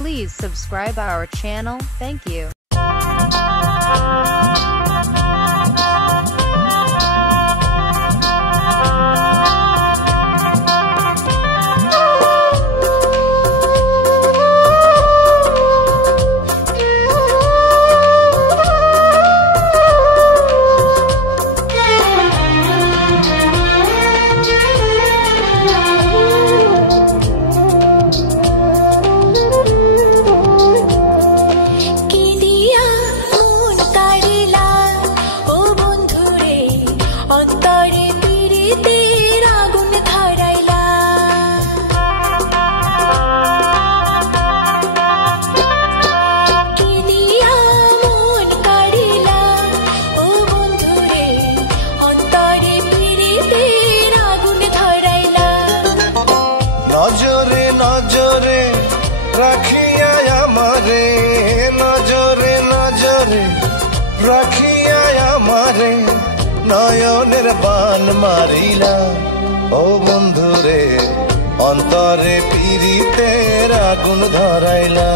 Please subscribe our channel. Thank you. নজরে নজরে রাখিয়া আমারে, নজরে নজরে রাখিয়া আমারে, নয়নের বান মারিলা ও বন্ধুরে, অন্তরে পীড়িতের আগুন ধরাইলা।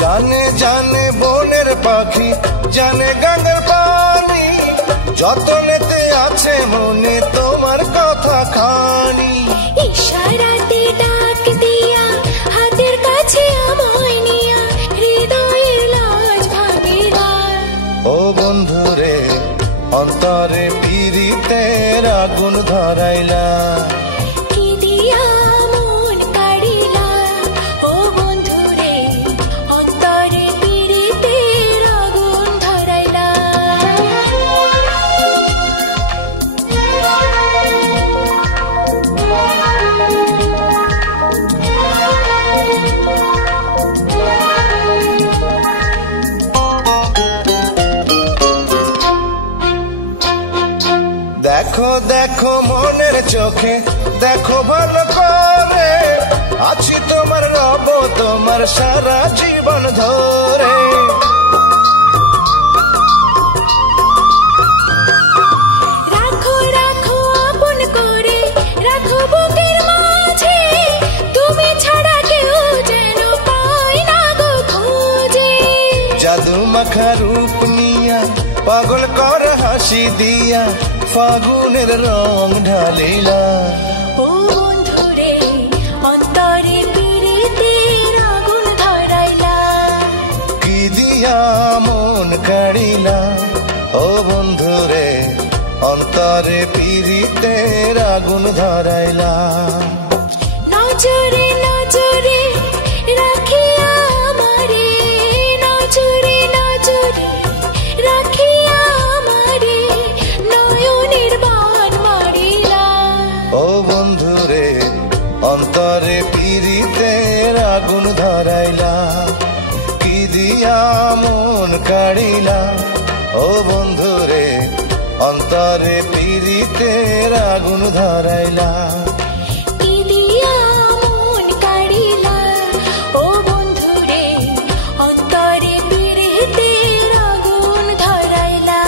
জানে জানে বনের পাখি, জানে গঙ্গার পানি, যতনেতে আছে মনে তোমার কথা খানি। ইশারাতে ডাক দিয়া হাতের কাছে আমায় নিয়া, হৃদয়ের লাজ ভাঙিলা ও বন্ধুরে, অন্তরে পীড়িতের আগুন ধরাইলা। দেখো দেখো মনের চোখে, দেখো ভালো করে, আছি তোমার রব তোমার সারা জীবন ধরে। রাখো রাখো আপন করে, রাখো বুকের মাঝে, তুমি ছাড়া কেউ যেন পাই না গো খোঁজে। জাদু মাখা রূপ নিয়া, পাগল কর হাসি দিয়া, ফাগুনের রং ঢালিলা ও বন্ধুরে, অন্তরে পীড়িতের আগুন ধরাইলা। কি দিয়া মন কাড়িলা ও বন্ধুরে, অন্তরে পীড়িতের আগুন ধরাইলা। নজরে নজরে রাখিয়া আমারে, নজরে নজরে রাখিয়া আমারে, নয়নের বান মারিলা ও বন্ধুরে, অন্তরে পীড়িতের আগুন ধরাইলা। কি দিয়া মন কাড়িলা ও বন্ধুরে, অন্তরে পীড়িতের আগুন ধরাইলা। কি দিয়া মন কাড়িলা ও বন্ধুরে, অন্তরে পীড়িতের আগুন ধরাইলা।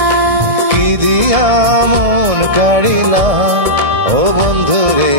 কি দিয়া মন কাড়িলা ও বন্ধুরে,